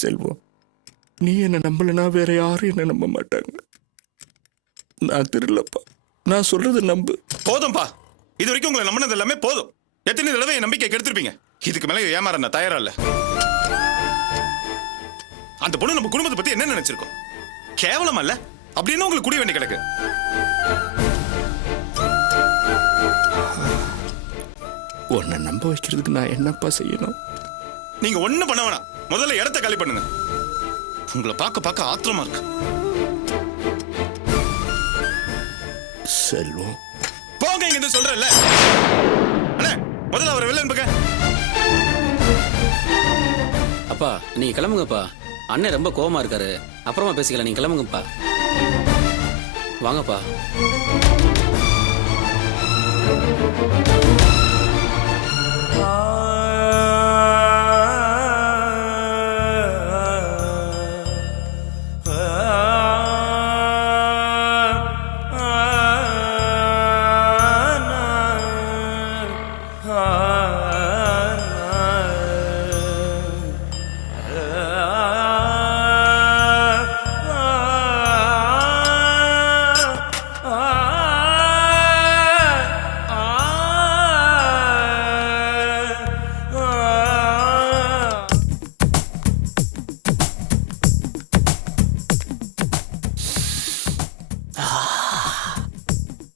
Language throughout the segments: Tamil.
செல்வம், நீ என்ன நம்பலனா வேற யாரும் என்ன நம்ப மாட்டாங்க. நான் தெரியலப்பா, நான் சொல்றது நம்பு. போதும்பா, இது வரைக்கும் உங்களை நம்பினது எல்லாமே போதும். எத்தனை தடவை என் நம்பிக்கை கெடுத்திருப்பீங்க. இதுக்கு மேல ஏமாற நான் தயாரா இல்ல. அந்த பொண்ணு நம்ம குடும்பத்தை பத்தி என்ன நினைச்சிருக்கோம்? கேவலமா இல்ல அப்படின்னு உங்களுக்கு குடி வேண்டி கிடக்கு. உன்னை நம்ப வைக்கிறதுக்கு நான் என்னப்பா செய்யணும்? நீங்க ஒண்ணு பண்ண வேணாம், முதல்ல இடத்த காலி பண்ணுங்க. உங்களை பார்க்க பார்க்க ஆத்திரமா இருக்கு. செல்வம், போங்க இங்க இருந்து சொல்றேன்ல. அண்ணே, முதல்ல அவரை வெளில அனுப்புங்க. அப்பா நீங்க கிளம்புங்கப்பா, அண்ணன் ரொம்ப கோவமா இருக்காரு. அப்புறமா பேசிக்கலாம், நீங்க கிளம்புங்கப்பா. வாங்கப்பா.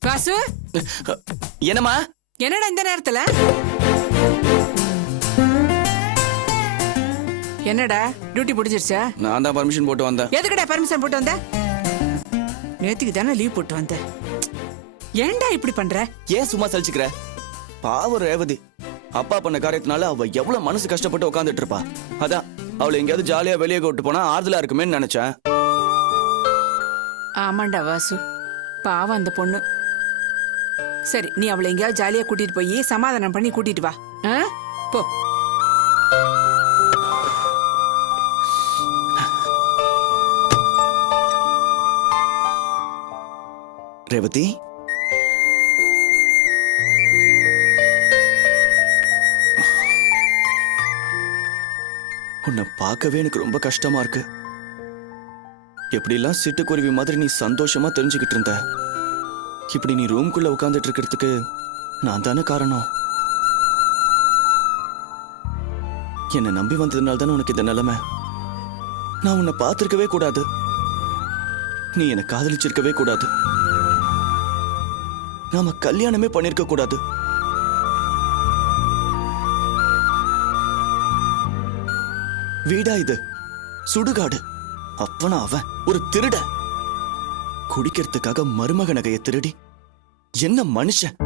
வாசு, என்னம்மா? என்னடா இந்த நேரத்துல? என்னடா டியூட்டி முடிஞ்சிருச்சா? நான் தான் பர்மிஷன் போட்டு வந்தேன். எதுக்குடா பர்மிஷன் போட்டு வந்த? நேத்துக்கு தானே லீவ் போட்டு வந்த. ஏன்டா இப்படி பண்ற? ஏன் சும்மா சலிச்சுக்கிற? பாவம் ரேவதி, அப்பா பண்ண காரியத்தினால அவ எவ்வளவு மனசு கஷ்டப்பட்டு உட்காந்துட்டு இருப்பா. அதான் அவளை எங்கேயாவது ஜாலியா வெளியே கூட்டு போனா ஆறுதலா இருக்குமேன்னு நினைச்சேன். ஆமாண்டா வாசு, பாவம் அந்த பொண்ணு. சரி, நீ அவளை எங்கேயாவது ஜாலியா கூட்டிட்டு போய் சமாதானம் பண்ணி கூட்டிட்டு வா. போ. ரேவதி, உன்னை பார்க்கவே எனக்கு ரொம்ப கஷ்டமா இருக்கு. எப்படிலாம் சிட்டுக்குருவி மாதிரி நீ சந்தோஷமா தெரிஞ்சுக்கிட்டு இருந்த, இப்படி நீ ரூம்குள்ள உட்கார்ந்துட்டு இருக்கிறதுக்கு நான் தானே காரணம். என்னை நம்பி வந்ததுனால தானே உனக்கு இந்த நிலைமை. நான் உன்னை பார்த்திருக்கவே கூடாது, நீ என்னை காதலிச்சிருக்கவே கூடாது, நாம கல்யாணமே பண்ணிருக்க கூடாது. வீடா இது? சுடுகாடு. அப்பனா அவன் ஒரு திருட. குடிக்கிறதுக்காக மருமக நகையை திருடி என்ன மனுஷன்?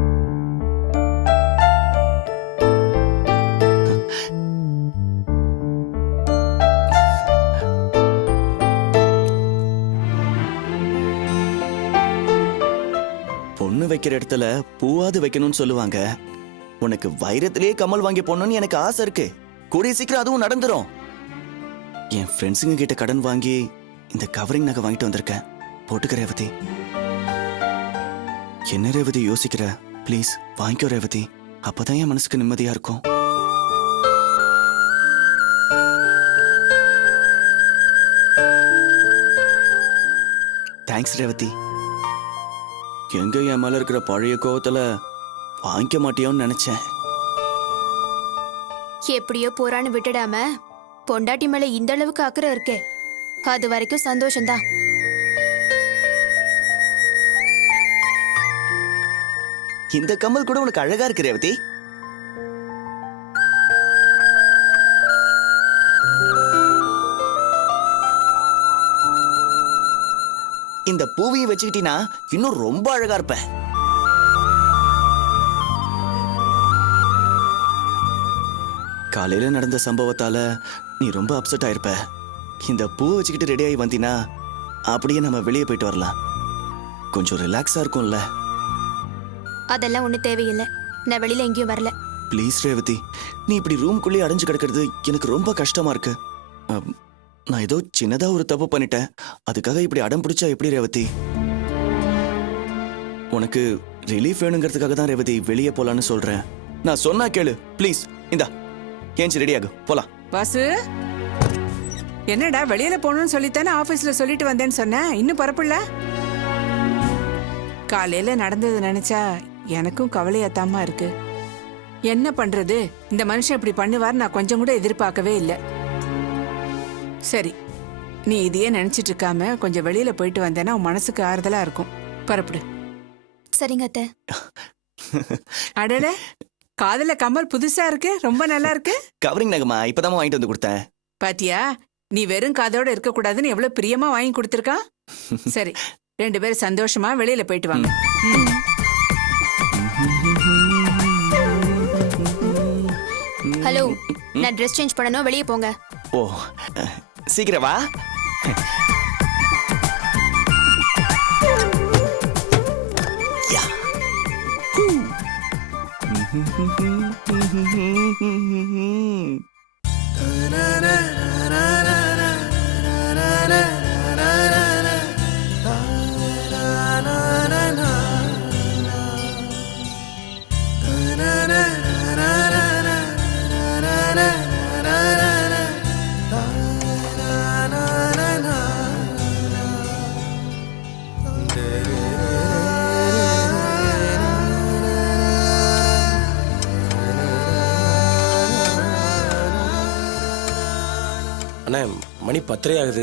பொண்ணு வைக்கிற இடத்துல பூவாது வைக்கணும்னு சொல்லுவாங்க. உனக்கு வைரத்திலேயே கமல் வாங்கி போடணும்னு எனக்கு ஆசை இருக்கு. கூடிய சீக்கிரம் அதுவும் நடந்துரும். என் ஃப்ரெண்ட்ஸுங்க கிட்ட கடன் வாங்கி இந்த கவரிங் நகை வாங்கிட்டு வந்திருக்கேன். போட்டுக்க ரேவதி. என்ன ரேவதி யோசிக்கிற? ப்ளீஸ் வாங்கிக்கோ ரேவதி, அப்பதான் என் மனசுக்கு நிம்மதியா இருக்கும். தேங்க்ஸ் ரேவதி. எங்க என் மேல இருக்கிற பழைய கோவத்துல வாங்கிக்க மாட்டியோன்னு நினைச்சேன். எப்படியோ போறான்னு விட்டுடாம பொண்டாட்டி மேல இந்த அளவுக்கு அக்கறை இருக்கே, அது வரைக்கும் சந்தோஷம்தான். இந்த கம்மல் கூட உனக்கு அழகா இருக்கு ரேவதி. இந்த பூவையும் வச்சுக்கிட்டீனா இன்னும் ரொம்ப அழகா இருப்ப. காலையில நடந்த சம்பவத்தால நீ ரொம்ப அப்செட் ஆயிருப்ப. இந்த பூவை வச்சுக்கிட்டு ரெடி ஆகி வந்தீனா அப்படியே நம்ம வெளியே போயிட்டு வரலாம். கொஞ்சம் ரிலாக்ஸா இருக்கும்ல. அதெல்லாம் ஒண்ணு தேவையில்லை, நான் வெளியில எங்கேயும் வரல. ப்ளீஸ் ரேவதி, நீ இப்படி ரூம்குள்ளேயே அடைஞ்சு கிடக்கிறது எனக்கு ரொம்ப கஷ்டமா இருக்கு. நான் ஏதோ சின்னதா ஒரு தப்பு பண்ணிட்டேன், அதுக்காக இப்படி அடம் பிடிச்சா எப்படி ரேவதி? உனக்கு ரிலீஃப் வேணுங்கிறதுக்காக தான் ரேவதி வெளியே போலான்னு சொல்றேன். நான் சொன்னா கேளு ப்ளீஸ். இந்தா ஏஞ்சி ரெடி ஆகு, போலாம். வாசு, என்னடா வெளியில போகணும்னு சொல்லித்தானே ஆபீஸ்ல சொல்லிட்டு வந்தேன்னு சொன்னேன், இன்னும் புறப்படல? காலையில நடந்தது நினைச்சா எனக்கும் கவலையாத்தாமா இருக்கு. என்ன பண்றது, இந்த மனுஷன் இப்படி பண்ணுவார் நான் கொஞ்சம் கூட எதிர்பார்க்கவே இல்லை. சரி, நீ இதையே நினைச்சிட்டு இருக்காம கொஞ்சம் வெளியில போயிட்டு வந்தேன்னா உன் மனசுக்கு ஆறுதலா இருக்கும். புறப்படு. சரிங்க அத்தை. அடட, காதுல கம்மல் புதுசா இருக்கு, ரொம்ப நல்லா இருக்கு. கவரிங் நகமா இப்பதான் வாங்கிட்டு வந்து கொடுத்தேன். பாத்தியா, நீ வெறும் காதோட இருக்க கூடாதுன்னு எவ்வளவு பிரியமா வாங்கி கொடுத்திருக்கான். சரி, 2 பேரும் சந்தோஷமா வெளியில போயிட்டு வாங்க. ஹலோ, நான் ட்ரெஸ் சேஞ்ச் பண்ணனும், வெளியே போங்க. ஓ, சீக்கிரம் வா. யா. ஹூ. அண்ணா மணி 10:30 ஆகுது.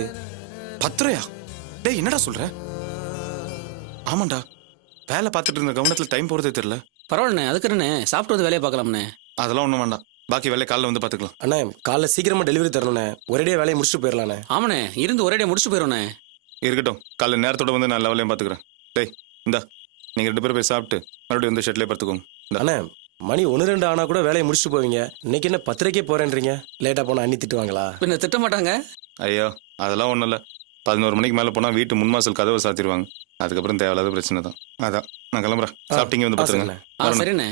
10:30? டேய் என்னடா சொல்ற? ஆமாண்டா, வேலை பார்த்துட்டு இருந்த கவனத்துல டைம் போறதே தெரியல. பரவாயில்லண்ணே, அதுக்கு என்னண்ணே, சாப்பிட்டு வந்து வேலையை பார்க்கலாம்ண்ணே. அதெல்லாம் ஒண்ணும் வேண்டாம், பாக்கி வேலையை காலைல வந்து பாத்துக்கலாம். அண்ணா காலைல சீக்கிரமா டெலிவரி தரணுண்ணே, ஒரேடியா வேலையை முடிச்சுட்டு போயிடலாண்ணே. ஆமாண்ணே, இருந்து ஒரே முடிச்சு போயிடும்ண்ணே. இருக்கட்டும், காலைல நேரத்தோட வந்து நான் லெவலையும் பாத்துக்கிறேன். டேய் இந்தா, நீங்க 2 பேரும் போய் சாப்பிட்டு மறுபடியும் வந்து ஷெட்லேயே பார்த்துக்கோங்க. அண்ணா மணி 1-2 ஆனா கூட வேலையை முடிச்சுட்டு போவீங்க, இன்னைக்கு என்ன 10:30க்கே போறேன்றீங்க? லேட்டா போனா அண்ணி திட்டுவாங்களா? பின்ன திட்ட மாட்டாங்க. ஐயோ அதெல்லாம் ஒண்ணும் இல்ல, 11 மணிக்கு மேல போனா வீட்டு முன்வாசல் கதவை சாத்திடுவாங்க, அதுக்கப்புறம் தேவையில்லாத பிரச்சனை தான். அதான் நான் கிளம்புறேன், சாப்பிட்டீங்க வந்து பாத்துருங்க. சரிண்ணே.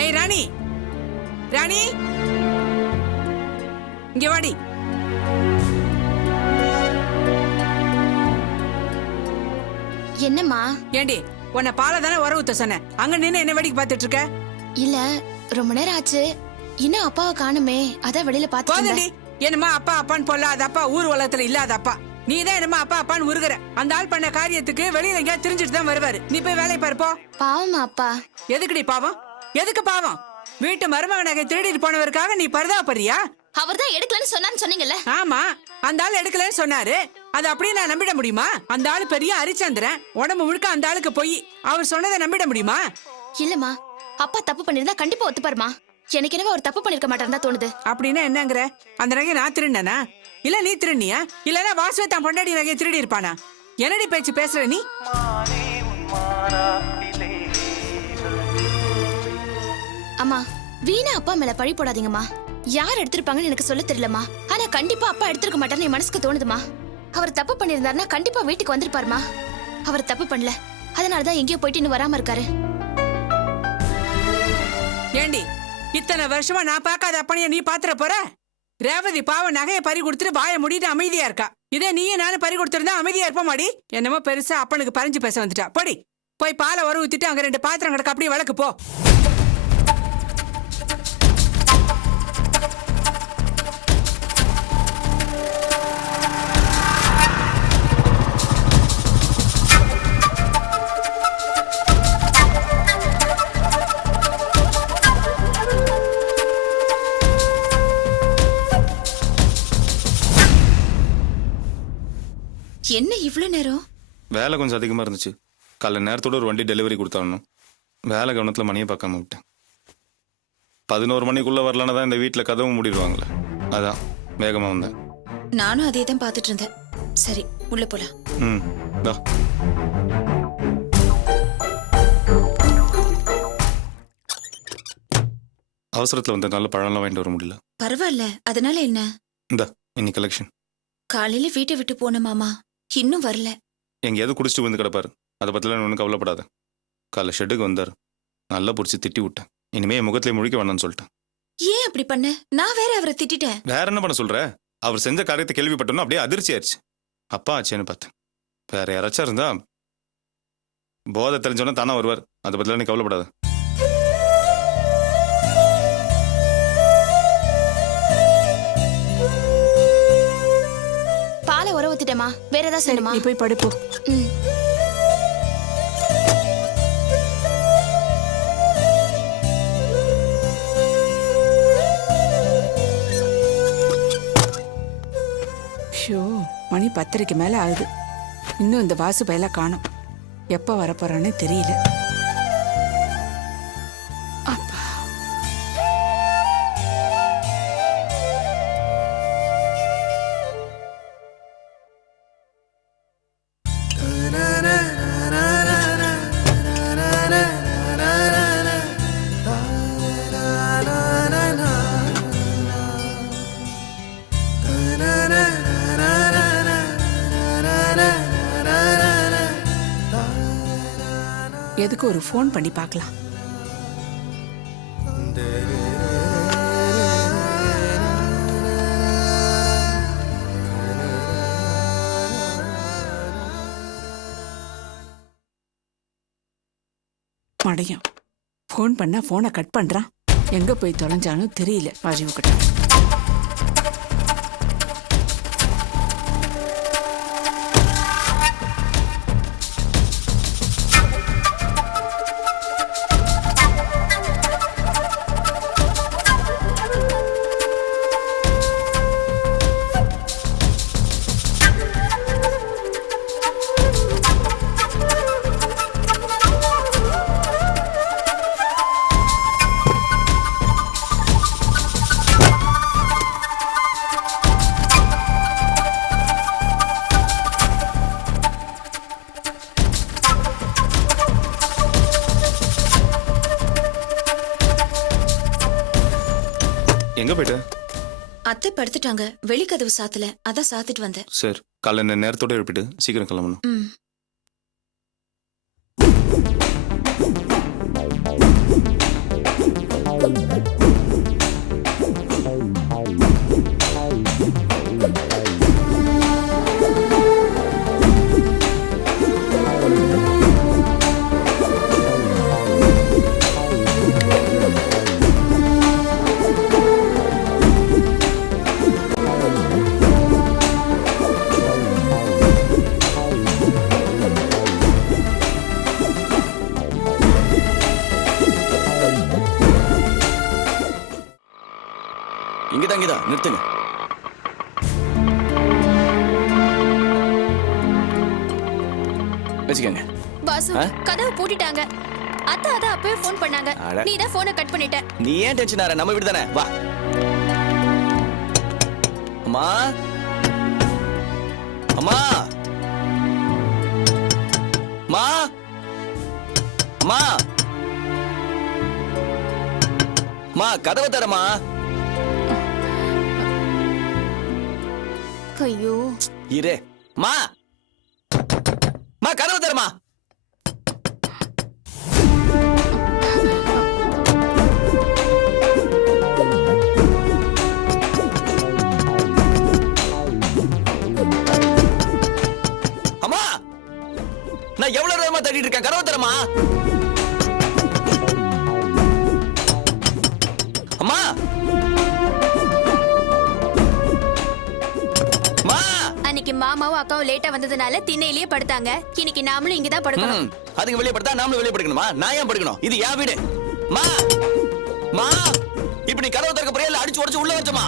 ஏய் ராணி, ராணி இங்க வாடி. என்னம்மா? ஏண்டி, உன்னை பாலை தானே உர ஊத்த சொன்னேன், அங்க நின்னு என்ன வேடிக்கை பார்த்துட்டு இருக்க? இல்ல, ரொம்ப நேரம் ஆச்சு, இன்னும் அப்பாவை காணுமே, அதான் வெளியில போதடி. பாத்து. என்னமா அப்பா அப்பான்னு பொல்லாத அப்பா, ஊர் உலகத்துல இல்லாத அப்பா. நீ தான் என்னமா அப்பா அப்பான்னு உருகுற. அந்த ஆள் பண்ண காரியத்துக்கு வெளியில எங்கேயா திரிஞ்சிட்டு தான் வருவாரு. நீ போய் வேலையை பாருப்போ. பாவமா அப்பா? எதுக்குடி பாவம்? எதுக்கு பாவம்? வீட்டு மருமக நகை திருடிட்டு போனவருக்காக நீ பரிதாபப்படுறியா? அவர் தான் எடுக்கலன்னு சொன்னான்னு சொன்னீங்கல்ல. ஆமா, அந்த ஆள் எடுக்கலன்னு சொன்னாரு, அது அப்படியே நான் நம்பிட முடியுமா? அந்த ஆளு பெரிய ஹரிச்சந்திரன், உடம்பு முழுக்க அந்த ஆளுக்கு போய் அவர் சொன்னதை நம்பிட முடியுமா? இல்லம்மா, அப்பா தப்பு பண்ணிருந்தா கண்டிப்பா ஒத்துப்பாருமா. எனக்கு என்னவோ அவர் தப்பு பண்ணிருக்க மாட்டாருன்னு தோணுது. அப்படின்னா என்னங்கிற? அந்த நகையை நான் திருடினா? இல்ல நீ திருடினியா? இல்லனா வாசுவே தான் பொண்டாடி நகையை திருடி இருப்பானா? என்னடி பேச்சு பேசுற நீ? அம்மா, வீணா அப்பா மேல பழி போடாதீங்கம்மா. யார் எடுத்திருப்பாங்கன்னு எனக்கு சொல்ல தெரியலமா, ஆனா கண்டிப்பா அப்பா எடுத்திருக்க மாட்டாருன்னு என் மனசுக்கு தோணுதுமா. அவர் தப்பு பண்ணிருந்தாருன்னா கண்டிப்பா வீட்டுக்கு வந்திருப்பாருமா. அவர் தப்பு பண்ணல, அதனாலதான் எங்கேயோ போயிட்டு இன்னும் வராம இருக்காரு. ஏண்டி, இத்தனை வருஷமா நான் பார்க்காத அப்பனைய நீ பாத்துற போற? ரேவதி பாவ நகையை பறி கொடுத்துட்டு வாய முடிட்டு அமைதியா இருக்கா. இதே நீயும் நானும் பறி கொடுத்திருந்தா அமைதியா இருப்ப மாடி? என்னமோ பெருசா அப்பனுக்கு பறிஞ்சு பேச வந்துட்டா. போடி, போய் பாலை உர ஊத்திட்டு அங்க 2 பாத்திரம் கிடக்க அப்படியே வழக்கு போ. என்ன இவ்ளோ நேரம்? வேலை கொஞ்சம் அதிகமா இருந்துச்சு, காலைல நேரத்தோட ஒரு வண்டி டெலிவரி கொடுத்தாகணும். வேலை கவனத்துல மணியை பார்க்காம விட்டேன். 11 மணிக்குள்ள வரலன்னா தான் இந்த வீட்டுல கதவு மூடிடுவாங்களே, அதான் வேகமா வந்தேன். நானும் அதே தான் பார்த்துட்டு இருந்தேன். சரி, உள்ள போலாம். ம் வா. அவசரத்துல வந்த நல்ல பழம்லாம் வாங்கிட்டு வர முடியல. பரவாயில்ல, அதனால என்ன? இந்தா இன்னைக்கு கலெக்ஷன். காலையில வீட்டை விட்டு போன மாமா இன்னும் வரல. எங்கேயாவது குடிச்சிட்டு வந்து கிடப்பாரு, அதை பத்திலாம் ஒன்றும் கவலைப்படாத. காலைல ஷெட்டுக்கு வந்தார், நல்லா பிடிச்சி திட்டி விட்டேன். இனிமே என் முகத்திலே முழிக்க வேணாம்னு சொல்லிட்டேன். ஏன் அப்படி பண்ண? நான் வேற அவரை திட்டிட்டேன். வேற என்ன பண்ண சொல்ற? அவர் செஞ்ச காரியத்தை கேள்விப்பட்டோம்னா அப்படியே அதிர்ச்சி ஆயிடுச்சு. அப்பா ஆச்சேன்னு பார்த்தேன். வேற யாராச்சும் இருந்தா போதை தெரிஞ்சோன்னா தானே வருவார், அதை பத்திலாம் நீ கவலைப்படாத. பாலை உர ஊத்திட்டேமா. வேற ஏதாவது சரி செய்யணுமா? நீ போய் படுப்போ. ம். ஷோ, மணி 10:30 மேல ஆகுது. இன்னும் இந்த வாசு பயல காணோம். எப்ப வரப்போறானே தெரியல. அப்பா. எதுக்கு ஒரு ஃபோன் பண்ணி பார்க்கலாம். மடையும் ஃபோன் பண்ணா ஃபோனை கட் பண்றான். எங்க போய் தொலைஞ்சானோ தெரியல. அறிவு கிட்ட எங்க போயிட்ட? அத்தை படுத்துட்டாங்க. வெளிக்கதவு சாத்தல, அதான் சாத்திட்டு வந்தேன். சரி, காலைல நேரத்தோட எழுப்பிட்டு சீக்கிரம் கிளம்பணும். ம். இங்கதான் நிறுத்துங்க. வச்சுக்கோங்க. வாசு, கதவு பூட்டிட்டாங்க. அத்தை அதான் அப்பவே ஃபோன் பண்ணாங்க. அட. நீ தான் ஃபோனை கட் பண்ணிட்ட. நீ ஏன் டென்ஷன் ஆற? நம்ம வீடு தானே, வா. அம்மா அம்மா அம்மா அம்மா அம்மா, கதவை தரமா. ஐயோ, இரு. மா மா, கதவை தரமா. அம்மா, நான் எவ்வளவு நேரமா தட்டிட்டு இருக்கேன், கதவை தரமா. அம்மா அன்னைக்கு மாமாவும் அக்காவும் லேட்டா வந்ததுனால திண்ணையிலேயே படுத்தாங்க. இன்னைக்கு நாமளும் இங்கதான் படுக்கணும். அதுங்க வெளியே படுத்தா நாமளும் வெளியே படுக்கணுமா? நான் ஏன் படுக்கணும்? இது என் வீடு. மா மா, இப்ப நீ கதவு திறக்க போறியா இல்ல அடிச்சு உடைச்சு உள்ள வச்சமா?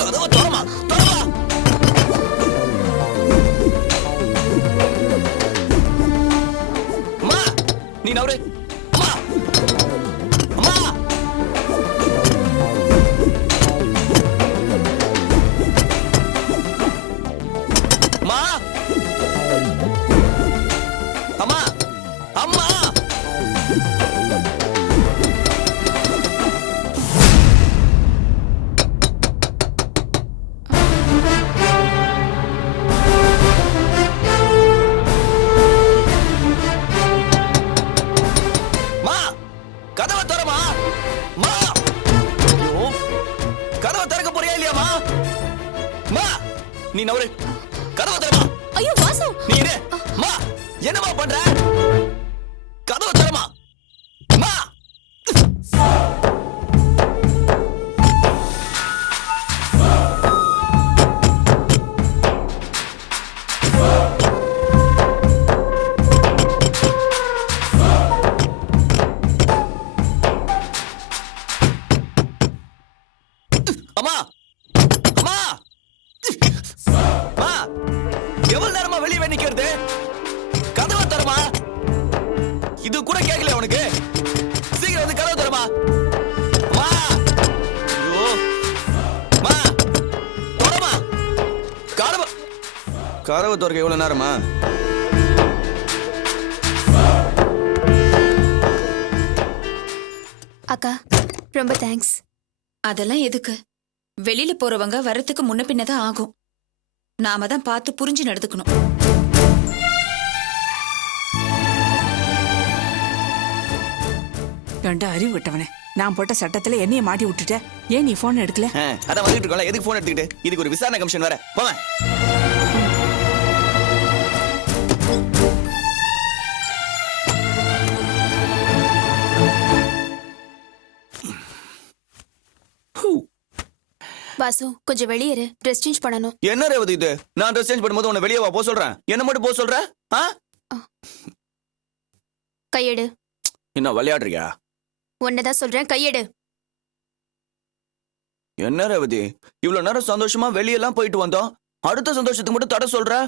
கதவை திறமா, திறமா. அம்மா, நீ நவரு. அம்மா அம்மா, அம்மா அம்மா அம்மா. மா, கதவை திறமா. மா, ஐயோ, கதவை திறக்க போறியா இல்லையாமா? மா, நீ நவரு. கதவை திறமா. ஐயோ வாசு, நீ இரு. மா, என்னமா பண்ற? கதவை திறமா. மா. அம்மா அம்மா அம்மா எவ்வளவு நேரமா வெளியே நிக்கிறது? கதவை தரமா? இது கூட கேட்கல உனக்கு? சீக்கிரம் வந்து கதவை தரமா? அம்மா ஐயோ அம்மா தொடமா கதவை திறக்க எவ்வளவு நேரமா? அக்கா ரொம்ப தேங்க்ஸ். அதெல்லாம் எதுக்கு? வெளியில போறவங்க வரத்துக்கு முன்ன பின்னதான் ஆகும். நாம தான் பார்த்து புரிஞ்சு நடந்துக்கணும். ஏண்டா அறிவு விட்டவனே, நான் போட்ட சட்டத்துல என்னைய மாட்டி விட்டுட்ட. ஏன் நீ போன் எடுக்கல? அதான் வந்துட்டு இருக்கோம்ல, எதுக்கு போன் எடுத்துக்கிட்டு? இதுக்கு ஒரு விசாரணை கமிஷன் வேற. போவேன். வாசு கொஞ்சம் வெளியேறு, ட்ரெஸ் சேஞ்ச் பண்ணணும். என்ன ரேவதி இது? நான் ட்ரெஸ் சேஞ்ச் பண்ணும்போது உன்னை வெளியே வா போக சொல்றேன். என்ன மட்டும் போக சொல்ற? கையெடு. என்ன விளையாடுறியா? உன்னதான் சொல்றேன், கையெடு. என்ன ரேவதி, இவ்வளவு நேரம் சந்தோஷமா வெளியெல்லாம் போயிட்டு வந்தோம், அடுத்த சந்தோஷத்துக்கு மட்டும் தடை சொல்ற?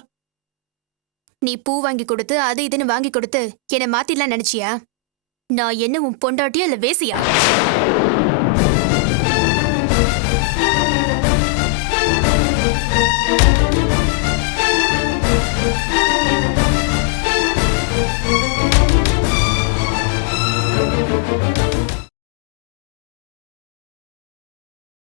நீ பூ வாங்கி கொடுத்து அது இதுன்னு வாங்கி கொடுத்து என்னை மாத்திடலாம் நினைச்சியா? நான் என்ன உன் பொண்டாட்டியா இல்ல வேசியா?